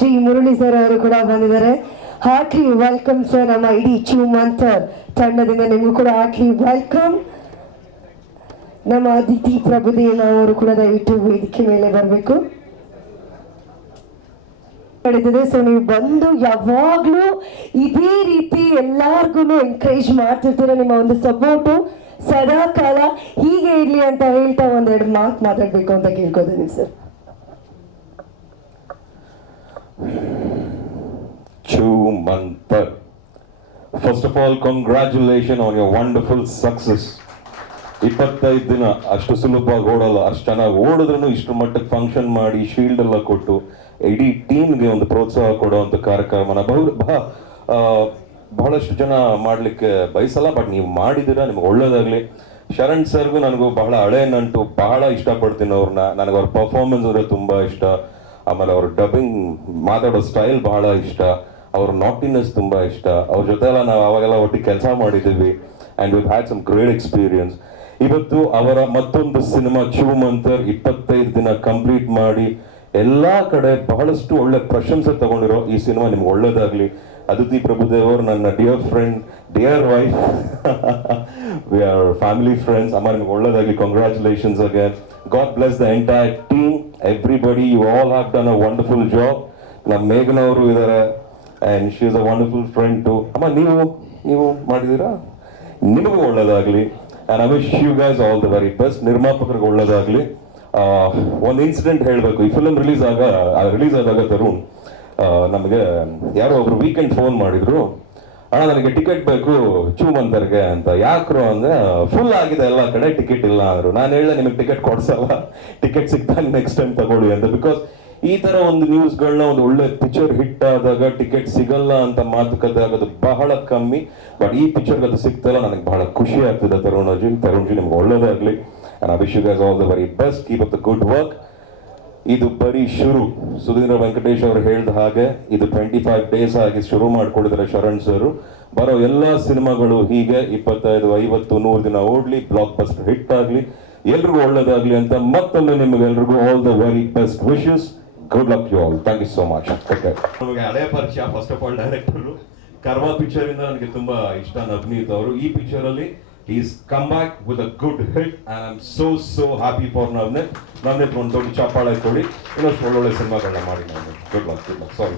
Shri Murali sir ಅವರು ಕೂಡ ಬಂದಿದ್ದಾರೆ. Heartily welcome sir. ನಮ್ಮ ಇಡೀ ಚೂಮಂತರ್ ತಂಡದಿಂದ ನಿಮಗೂ ಕೂಡ ಹಾರ್ಟ್ಲಿ ವೆಲ್ಕಮ್. ನಮ್ಮ ಅದಿತಿ ಪ್ರಭುದೇವ ಅವರು ಕೂಡ ದಯವಿಟ್ಟು ವೇದಿಕೆ ಮೇಲೆ ಬರಬೇಕು. ಸೊ ನೀವು ಬಂದು ಯಾವಾಗ್ಲೂ ಇದೇ ರೀತಿ ಎಲ್ಲಾರ್ಗು ಎನ್ಕರೇಜ್ ಮಾಡ್ತಿರ್ತೀರ. ನಿಮ್ಮ ಒಂದು ಸಪೋರ್ಟು ಸದಾ ಕಾಲ ಹೀಗೆ ಇರ್ಲಿ ಅಂತ ಹೇಳ್ತಾ ಒಂದೆರಡು ಮಾತು ಮಾತಾಡ್ಬೇಕು ಅಂತ ಕೇಳ್ಕೊತೀನಿ sir. Chumantar. First of all, congratulations on your wonderful success. 25 ದಿನ ಅಷ್ಟು ಸುಲಭವಾಗಿ ಓಡಲ್ಲ, ಅಷ್ಟು ಚೆನ್ನಾಗಿ ಓಡಿದ್ರು ಇಷ್ಟು ಮಟ್ಟಕ್ಕೆ ಫಂಕ್ಷನ್ ಮಾಡಿ ಶೀಲ್ಡ್ ಎಲ್ಲ ಕೊಟ್ಟು ಇಡೀ ಟೀಮ್ಗೆ ಒಂದು ಪ್ರೋತ್ಸಾಹ ಕೊಡುವಂಥ ಕಾರ್ಯಕ್ರಮನ ಬಹಳಷ್ಟು ಜನ ಮಾಡಲಿಕ್ಕೆ ಬಯಸಲ್ಲ, ಬಟ್ ನೀವು ಮಾಡಿದ್ದೀರಾ, ನಿಮ್ಗೆ ಒಳ್ಳೇದಾಗಲಿ. ಶರಣ್ ಸರ್ಗೂ ನನಗೂ ಬಹಳ ಹಳೆ ನಂಟು, ಬಹಳ ಇಷ್ಟಪಡ್ತೀನಿ ಅವ್ರನ್ನ. ನನಗೆ ಅವ್ರ ಪರ್ಫಾರ್ಮೆನ್ಸ್ ಅಂದರೆ ತುಂಬ ಇಷ್ಟ. ಆಮೇಲೆ ಅವ್ರ ಡಬ್ಬಿಂಗ್ ಮಾತಾಡೋ ಸ್ಟೈಲ್ ಬಹಳ ಇಷ್ಟ, ಅವ್ರ ನಾಟಿನೆಸ್ ತುಂಬ ಇಷ್ಟ. ಅವ್ರ ಜೊತೆ ಎಲ್ಲ ನಾವು ಅವಾಗೆಲ್ಲ ಒಟ್ಟಿಗೆ ಕೆಲಸ ಮಾಡಿದ್ದೀವಿ and we've had some great experience. ಇವತ್ತು ಅವರ ಮತ್ತೊಂದು ಸಿನಿಮಾ ಚೂಮಂತರ್ 25 ದಿನ ಕಂಪ್ಲೀಟ್ ಮಾಡಿ ಎಲ್ಲ ಕಡೆ ಬಹಳಷ್ಟು ಒಳ್ಳೆ ಪ್ರಶಂಸೆ ತಗೊಂಡಿರೋ ಈ ಸಿನಿಮಾ ನಿಮ್ಗೆ ಒಳ್ಳೇದಾಗಲಿ. ಅದಿತಿ ಪ್ರಭುದೇವ್ ಅವರು ನನ್ನ dear friend, dear wife, we are family friends. ಅಮ್ಮ ನಿಮ್ಗೆ ಒಳ್ಳೇದಾಗಲಿ. Congratulations again. God bless the entire team, everybody. You all have done a wonderful job. ನಮ್ಮ ಮೇಘನ ಅವರು ಇದ್ದಾರೆ and she is a wonderful friend to. ಅಮ್ಮ ನೀವು ಮಾಡಿದ್ದೀರಾ, ನಿಮಗೂ ಒಳ್ಳೇದಾಗಲಿ. And I wish you guys all the very best. ನಿರ್ಮಾಪಕರಿಗೆ ಒಳ್ಳೇದಾಗಲಿ. ಒಂದು ಇನ್ಸಿಡೆಂಟ್ ಹೇಳಬೇಕು. ಈ ಫಿಲಮ್ ರಿಲೀಸ್ ಆದಾಗ ತರುಣ್ ನಮಗೆ ಯಾರೋ ಒಬ್ರು ವೀಕೆಂಡ್ ಫೋನ್ ಮಾಡಿದ್ರು, ಅಣ್ಣ ನನಗೆ ಟಿಕೆಟ್ ಬೇಕು ಚೂಮಂತರ್ಗೆ ಅಂತ. ಯಾಕ್ರು ಅಂದರೆ ಫುಲ್ ಆಗಿದೆ ಎಲ್ಲ ಕಡೆ, ಟಿಕೆಟ್ ಇಲ್ಲ ಅಂದರು. ನಾನು ಹೇಳಿದೆ ನಿಮಗೆ ಟಿಕೆಟ್ ಕೊಡ್ಸಲ್ಲ, ಟಿಕೆಟ್ ಸಿಗ್ತಾನೆ ನೆಕ್ಸ್ಟ್ ಟೈಮ್ ತಗೊಳ್ಳಿ ಅಂತ. ಬಿಕಾಸ್ ಈ ಥರ ಒಂದು ನ್ಯೂಸ್ಗಳನ್ನ, ಒಂದು ಒಳ್ಳೆ ಪಿಕ್ಚರ್ ಹಿಟ್ ಆದಾಗ ಟಿಕೆಟ್ ಸಿಗಲ್ಲ ಅಂತ ಮಾತುಕತೆ ಆಗೋದು ಬಹಳ ಕಮ್ಮಿ. ಬಟ್ ಈ ಪಿಕ್ಚರ್ಗೆ ಅದು ಸಿಗ್ತಲ್ಲ, ನನಗೆ ಬಹಳ ಖುಷಿ ಆಗ್ತಿದೆ. ತರುಣ್ಜಿ ನಿಮ್ಗೆ ಒಳ್ಳೇದಾಗಲಿ. And I wish you guys all the very best. Keep up the good work. ಇದು ಬರೀ ಶುರು. ಸುಧೀಂದ್ರ ವೆಂಕಟೇಶ್ ಅವರು ಹೇಳಿದ ಹಾಗೆ ಇದು 25 ಡೇಸ್ ಆಗಿ ಶುರು ಮಾಡಿಕೊಡಿದ್ದಾರೆ ಶರಣ್ ಸರ್. ಬರೋ ಎಲ್ಲ ಸಿನಿಮಾಗಳು ಹೀಗೆ 25, 50, 100 ದಿನ ಓಡಲಿ, ಬ್ಲಾಕ್ ಬಸ್ಟರ್ ಹಿಟ್ ಆಗಲಿ, ಎಲ್ರಿಗೂ ಒಳ್ಳೇದಾಗಲಿ ಅಂತ ಮತ್ತೊಮ್ಮೆ ನಿಮಗೆಲ್ರಿಗೂ all the very best wishes. Good luck you all. Thank you so much. Okay, ನಮಗೆ ಹಳೆಯ ಪರಿಚಯ. First of all director Karva picture ಇಂದ ನನಗೆ ತುಂಬಾ ಇಷ್ಟ ನವನೀತ್ ಅವರು. ಈ ಪಿಕ್ಚರ್ ಅಲ್ಲಿ he's come back with a good hit and I'm so happy for Navneet ಒಂದು ದೊಡ್ಡ ಚಪ್ಪಾಳೆ ಕೊಡಿ. ಇನ್ನಷ್ಟು ಒಳ್ಳೊಳ್ಳೆ ಸಿನಿಮಾಗಳನ್ನ ಮಾಡಿ. Good luck. ಸಾರಿ.